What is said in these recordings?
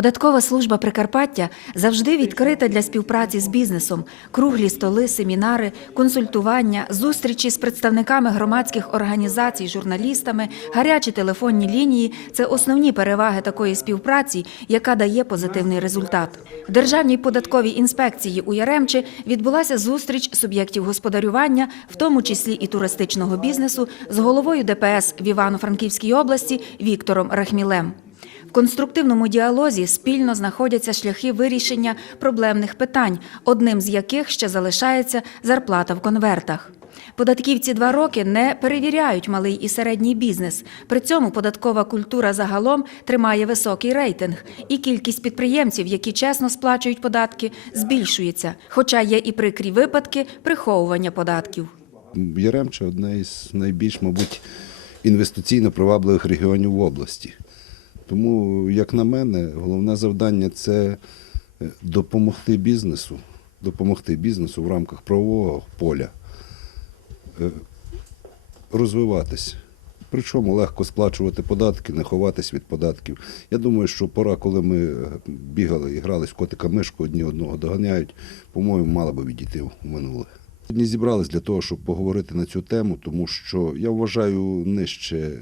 Податкова служба Прикарпаття завжди відкрита для співпраці з бізнесом. Круглі столи, семінари, консультування, зустрічі з представниками громадських організацій, журналістами, гарячі телефонні лінії це основні переваги такої співпраці, яка дає позитивний результат. В Державній податковій інспекції у Яремчі відбулася зустріч суб'єктів господарювання, в тому числі і туристичного бізнесу, з головою ДПС в Івано-Франківській області Віктором Рахмілем. В конструктивному діалозі спільно знаходяться шляхи вирішення проблемних питань, одним з яких ще залишається зарплата в конвертах. Податківці два роки не перевіряють малий і середній бізнес. При цьому податкова культура загалом тримає високий рейтинг, і кількість підприємців, які чесно сплачують податки, збільшується. Хоча є і прикрі випадки приховування податків. Яремче одне із найбільш, мабуть, інвестиційно привабливих регіонів в області. Тому, як на мене, головне завдання це е, допомогти бізнесу, допомогти бізнесу в рамках правового поля е, розвиватись. Причому легко сплачувати податки, не ховатись від податків. Я думаю, що пора, коли ми е, бігали і грали в котика мишку, одні одного доганяють, по-моєму, мала би відійти в минуле. Сьогодні зібрались для того, щоб поговорити на цю тему, тому що я вважаю нижче е,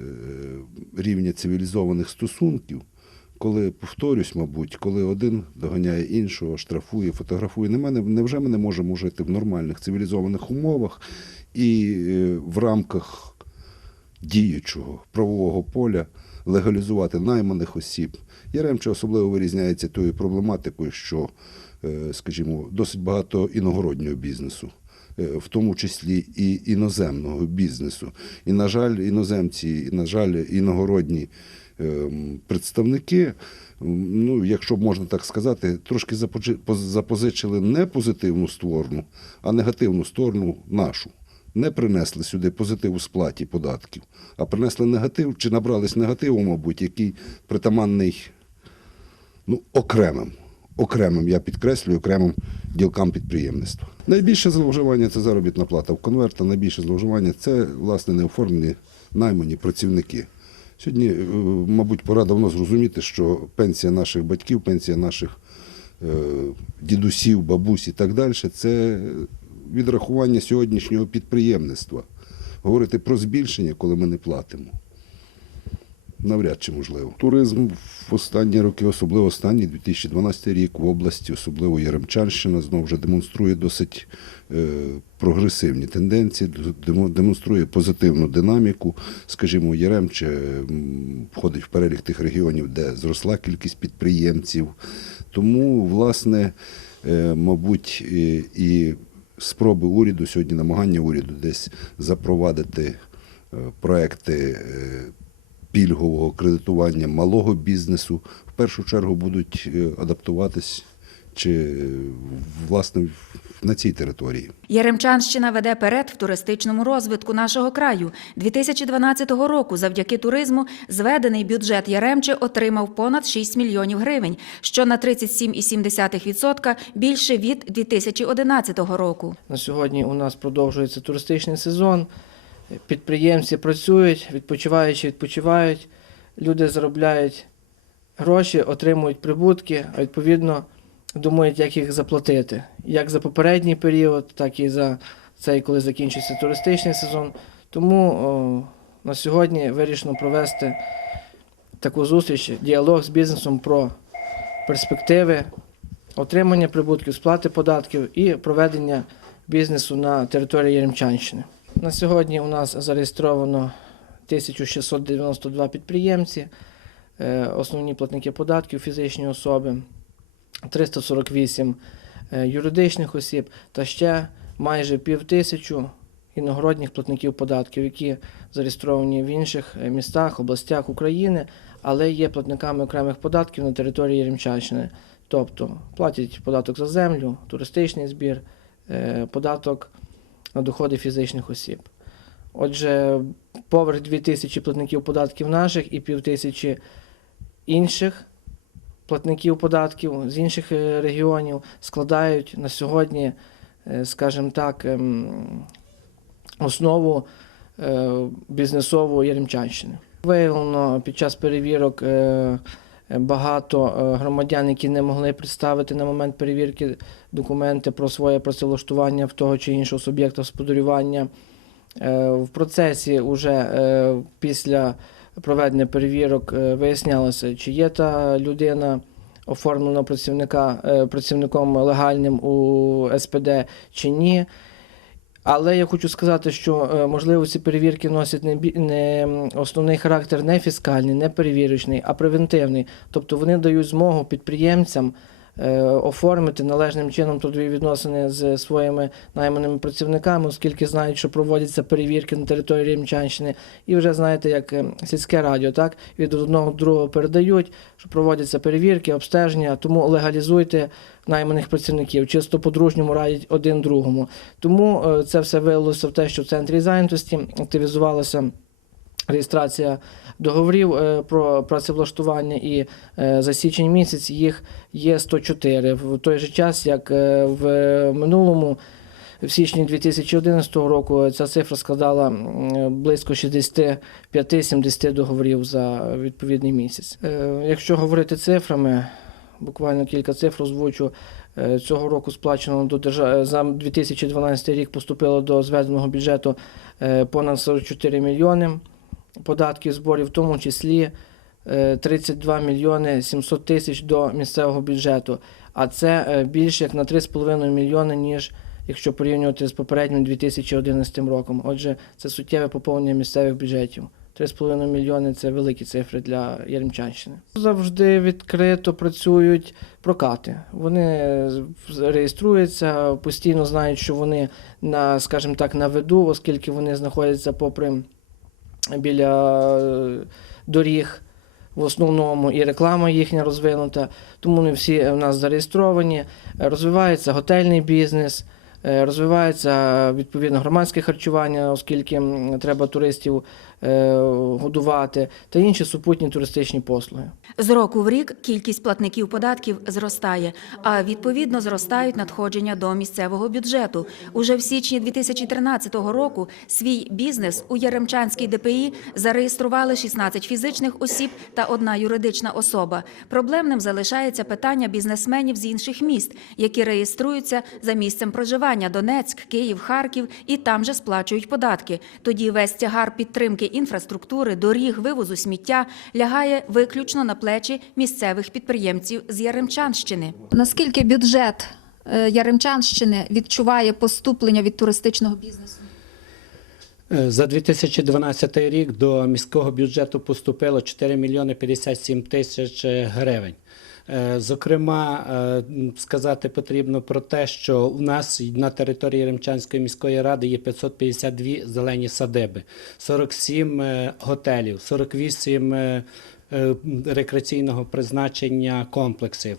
рівня цивілізованих стосунків, коли повторюсь, мабуть, коли один доганяє іншого, штрафує, фотографує. Не мене невже ми не можемо жити в нормальних цивілізованих умовах і е, в рамках діючого правового поля легалізувати найманих осіб. Яремче особливо вирізняється тою проблематикою, що, е, скажімо, досить багато іногороднього бізнесу. Е, В тому числі і іноземного бізнесу. І, на жаль, іноземці, і, на жаль, іногородні ем, представники, ну, якщо б можна так сказати, трошки запозичили не позитивну сторону, а негативну сторону нашу не принесли сюди позитив у сплаті податків, а принесли негатив чи набрались негативу, мабуть, який притаманний ну, окремим. Окремим, я підкреслюю, окремим ділкам підприємництва. Найбільше зловживання це заробітна плата в конверта, найбільше зловживання це, власне, неоформлені наймані працівники. Сьогодні, е, мабуть, пора давно зрозуміти, що пенсія наших батьків, пенсія наших е, дідусів, бабусь і так далі це відрахування сьогоднішнього підприємництва. Говорити про збільшення, коли ми не платимо. Навряд чи можливо. Туризм в останні роки, особливо останній 2012 рік в області, особливо Яремчанщина, знову вже демонструє досить е, прогресивні тенденції, демонструє позитивну динаміку. Скажімо, Яремче входить в перелік тих регіонів, де зросла кількість підприємців. Тому, власне, е, мабуть, і, спроби уряду сьогодні, намагання уряду десь запровадити е, проекти. Пільгового кредитування малого бізнесу в першу чергу будуть е, адаптуватись чи е, власне на цій території. Яремчанщина веде перед в туристичному розвитку нашого краю. 2012 року завдяки туризму зведений бюджет Яремче отримав понад 6 мільйонів гривень, що на 37,7% більше від 2011 року. На сьогодні у нас продовжується туристичний сезон. Підприємці працюють, відпочиваючи відпочивають. Люди заробляють гроші, отримують прибутки, а відповідно думають, як їх заплатити. Як за попередній період, так і за цей, коли закінчиться туристичний сезон. Тому о, на сьогодні вирішено провести таку зустріч, діалог з бізнесом про перспективи отримання прибутків, сплати податків і проведення бізнесу на території Яремчанщини. На сьогодні у нас зареєстровано 1692 підприємці, е, основні платники податків, фізичні особи, 348 е, юридичних осіб та ще майже пів тисячу іногородніх платників податків, які зареєстровані в інших е, містах, областях України, але є платниками окремих податків на території Єремчанщини. Тобто платять податок за землю, туристичний збір, податок на доходи фізичних осіб. Отже, поверх 2000 платників податків наших і півтисячі інших платників податків з інших е, регіонів складають на сьогодні, е, скажімо так, ем, основу е, бізнесову Яремчанщини. Виявлено під час перевірок багато е, громадян, які не могли представити на момент перевірки документи про своє працевлаштування в того чи іншого суб'єкта господарювання. Е, В процесі вже е, після проведення перевірок вияснялося, чи є та людина оформлена працівника, працівником легальним у СПД чи ні. Але я хочу сказати, що е, можливо ці перевірки носять не, не основний характер не фіскальний, не перевірочний, а превентивний. Тобто вони дають змогу підприємцям оформити належним чином трудові відносини з своїми найманими працівниками, оскільки знають, що проводяться перевірки на території Рівненщини. І вже знаєте, як е, сільське радіо, так від одного до другого передають, що проводяться перевірки, обстеження, тому легалізуйте найманих працівників, чисто по-дружньому радять один другому. Тому е, це все вилилося в те, що в центрі зайнятості активізувалася реєстрація договорів е, про працевлаштування, і е, за січень місяць їх є 104. В той же час, як е, в минулому. В січні 2011 року ця цифра складала близько 65-70 договорів за відповідний місяць. Якщо говорити цифрами, буквально кілька цифр озвучу. Цього року сплачено до держави за 2012 рік поступило до зведеного бюджету понад 44 мільйони податків зборів, в тому числі е, 32 мільйони 700 тисяч до місцевого бюджету. А це е, більше як на 3,5 мільйони, ніж якщо порівнювати з попереднім 2011 роком. Отже, це суттєве поповнення місцевих бюджетів. 3,5 мільйони це великі цифри для Яремчанщини. Завжди відкрито працюють прокати. Вони е, реєструються, постійно знають, що вони на, скажімо так, на виду, оскільки вони знаходяться попри біля е, доріг в основному, і реклама їхня розвинута, тому вони всі у нас зареєстровані. Розвивається готельний бізнес, розвивається відповідно громадське харчування, оскільки треба туристів е, годувати, та інші супутні туристичні послуги. З року в рік кількість платників податків зростає, а відповідно зростають надходження до місцевого бюджету. Уже в січні 2013 року свій бізнес у Яремчанській ДПІ зареєстрували 16 фізичних осіб та одна юридична особа. Проблемним залишається питання бізнесменів з інших міст, які реєструються за місцем проживання Донецьк, Київ, Харків і там же сплачують податки. Тоді весь тягар підтримки інфраструктури, доріг, вивозу сміття лягає виключно на плечі місцевих підприємців з Яремчанщини. Наскільки бюджет е, Яремчанщини відчуває поступлення від туристичного бізнесу? Е, За 2012 рік до міського бюджету поступило 4 мільйони 57 тисяч е, гривень. Е, Зокрема, е, сказати потрібно про те, що у нас на території Ремчанської міської ради є 552 зелені садиби, 47 е, готелів, 48 е, е, рекреаційного призначення комплексів.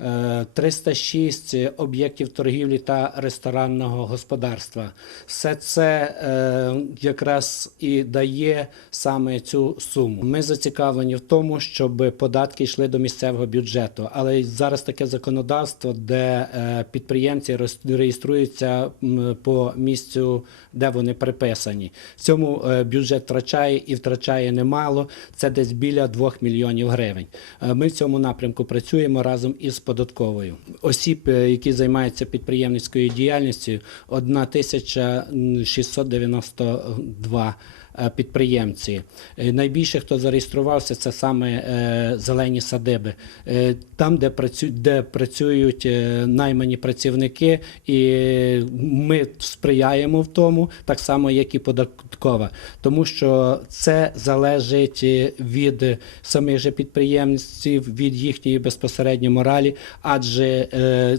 Е, 306 об'єктів торгівлі та ресторанного господарства. Все це е, якраз і дає саме цю суму. Ми зацікавлені в тому, щоб податки йшли до місцевого бюджету. Але зараз таке законодавство, де е, підприємці реєструються по місцю, де вони приписані. В цьому е, бюджет втрачає і втрачає немало. Це десь біля 2 мільйонів гривень. Е, Ми в цьому напрямку працюємо разом із податковою. Осіб, е, які займаються підприємницькою діяльністю, 1692 е, підприємці. Е, Найбільше, хто зареєструвався, це саме е, зелені садиби. Е, Там, де працюють, де працюють е, наймані працівники, і ми сприяємо в тому, так само, як і податкова. Тому що це залежить е, від самих же підприємців, від їхньої безпосередньо моралі, адже е,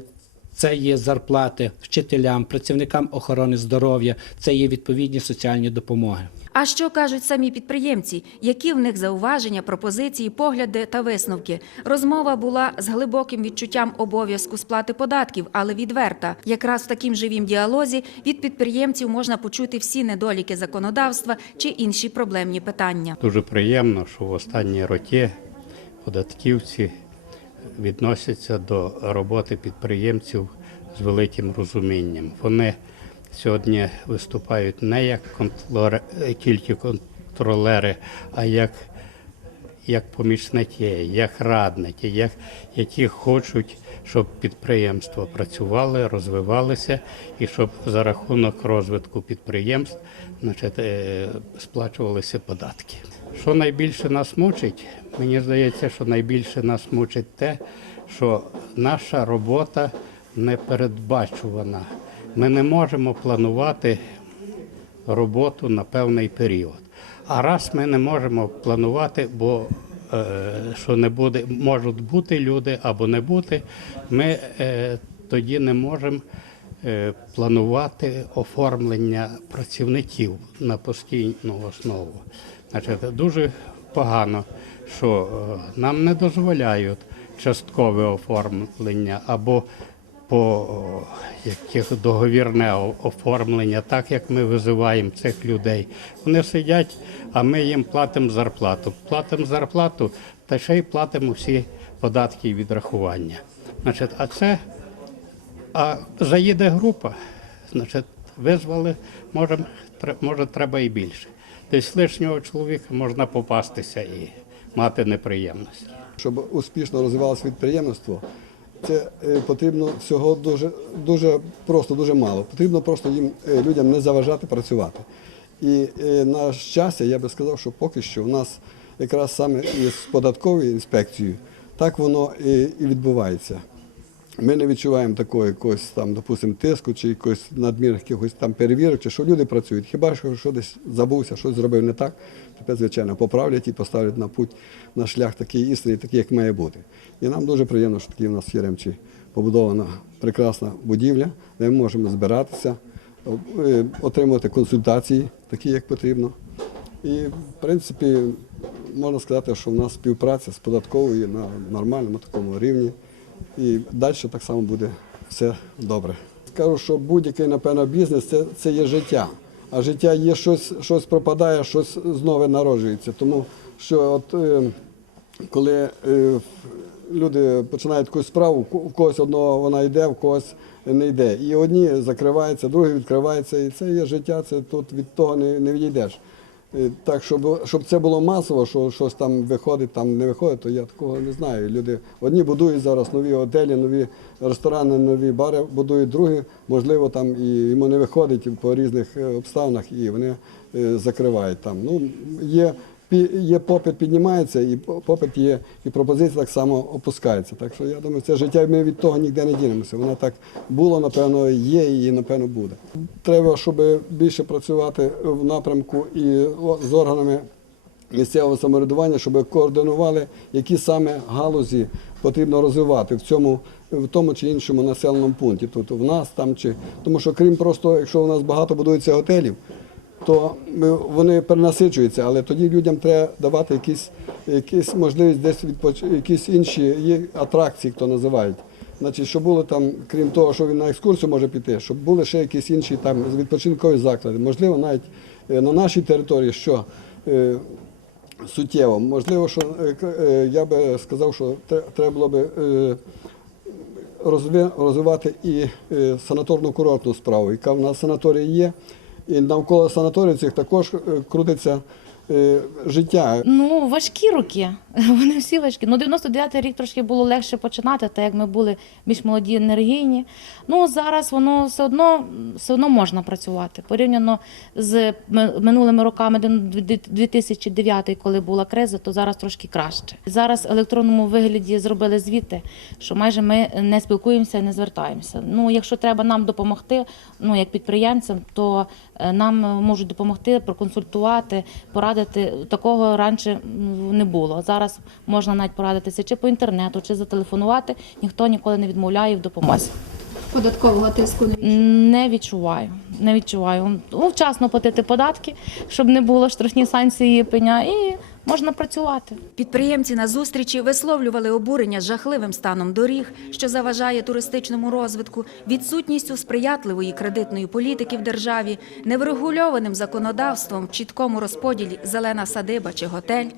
це є зарплати вчителям, працівникам охорони здоров'я, це є відповідні соціальні допомоги. А що кажуть самі підприємці? Які в них зауваження, пропозиції, погляди та висновки? Розмова була з глибоким відчуттям обов'язку сплати податків, але відверта. Якраз в таким живім діалозі від підприємців можна почути всі недоліки законодавства чи інші проблемні питання. Дуже приємно, що в останні роки податківці відносяться до роботи підприємців з великим розумінням. Вони сьогодні виступають не як контролери, тільки контролери, а як як помічники, як радники, як, які хочуть, щоб підприємства працювали, розвивалися і щоб за рахунок розвитку підприємств значить, е, сплачувалися податки. Що найбільше нас мучить, мені здається, що найбільше нас мучить те, що наша робота не передбачувана. Ми не можемо планувати роботу на певний період. А раз ми не можемо планувати, бо е, що не буде, можуть бути люди або не бути, ми е, тоді не можемо е, планувати оформлення працівників на постійну основу. Значить, дуже погано, що нам не дозволяють часткове оформлення або по яких договірне оформлення, так як ми визиваємо цих людей. Вони сидять, а ми їм платимо зарплату. Платимо зарплату та ще й платимо всі податки і відрахування. Значить, а це а заїде група, значить, визвали, може, може треба і більше. Десь лишнього чоловіка можна попастися і мати неприємності. Щоб успішно розвивалося підприємництво, це е, потрібно всього дуже, дуже просто, дуже мало. Потрібно просто їм е, людям не заважати працювати. І е, на щастя, я би сказав, що поки що у нас якраз саме із податковою інспекцією так воно і, і відбувається. Ми не відчуваємо такого якогось там, допустимо, тиску чи якогось надмірних якихось там перевірок, чи що люди працюють. Хіба що, що десь забувся, щось зробив не так, тепер, звичайно, поправлять і поставлять на путь, на шлях такий істинний, такий, як має бути. І нам дуже приємно, що такі в нас в Яремчі побудована прекрасна будівля, де ми можемо збиратися, е, отримувати консультації, такі, як потрібно. І, в принципі, можна сказати, що в нас співпраця з податковою на нормальному такому рівні. І далі так само буде все добре. Скажу, що будь-який, напевно, бізнес це, це є життя. А життя є щось, щось пропадає, щось знову народжується. Тому що от е, коли е, люди починають якусь справу, у когось одного вона йде, в когось не йде. І одні закриваються, другі відкриваються. І це є життя, це тут від того не, не відійдеш. Е, Так, щоб, щоб це було масово, що щось там виходить, там не виходить, то я такого не знаю. Люди одні будують зараз нові готелі, нові ресторани, нові бари будують, другі, можливо, там і йому не виходить по різних е, обставинах, і вони е, закривають там. Ну, є, є попит піднімається, і попит є, і пропозиція так само опускається. Так що я думаю, це життя ми від того ніде не дінемося. Воно так було, напевно, є і напевно буде. Треба, щоб більше працювати в напрямку і з органами місцевого самоврядування, щоб координували, які саме галузі потрібно розвивати в цьому, в тому чи іншому населеному пункті. Тут в нас там чи тому, що крім просто, якщо у нас багато будується готелів, то вони перенасичуються, але тоді людям треба давати якісь, якісь можливість десь відпоч... якісь інші атракції, хто називають. Значить, щоб було там, крім того, що він на екскурсію може піти, щоб були ще якісь інші там відпочинкові заклади. Можливо, навіть е, на нашій території, що е, суттєво. Можливо, що е, е, я би сказав, що треба було би е, розвивати і е, санаторно-курортну справу, яка в нас санаторії є. І навколо санаторію цих також е, крутиться е, життя. Ну, важкі роки. Вони всі важкі. Ну, 99-й рік трошки було легше починати, так як ми були більш молоді енергійні. Ну, зараз воно все одно, все одно можна працювати. Порівняно з минулими роками, де 2009, коли була криза, то зараз трошки краще. Зараз в електронному вигляді зробили звіти, що майже ми не спілкуємося, не звертаємося. Ну, якщо треба нам допомогти, ну як підприємцям, то нам можуть допомогти, проконсультувати, порадити. Такого раніше не було. Зараз можна навіть порадитися чи по інтернету, чи зателефонувати. Ніхто ніколи не відмовляє в допомозі. Податкового тиску не відчуваю. Не відчуваю. Вчасно платити податки, щоб не було штрафні санкції пеня, і можна працювати. Підприємці на зустрічі висловлювали обурення жахливим станом доріг, що заважає туристичному розвитку, відсутністю сприятливої кредитної політики в державі, неврегульованим законодавством чіткому розподілі зелена садиба чи готель.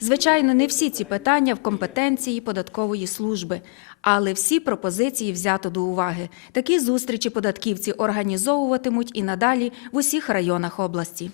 Звичайно, не всі ці питання в компетенції податкової служби, але всі пропозиції взято до уваги. Такі зустрічі податківці організовуватимуть і надалі в усіх районах області.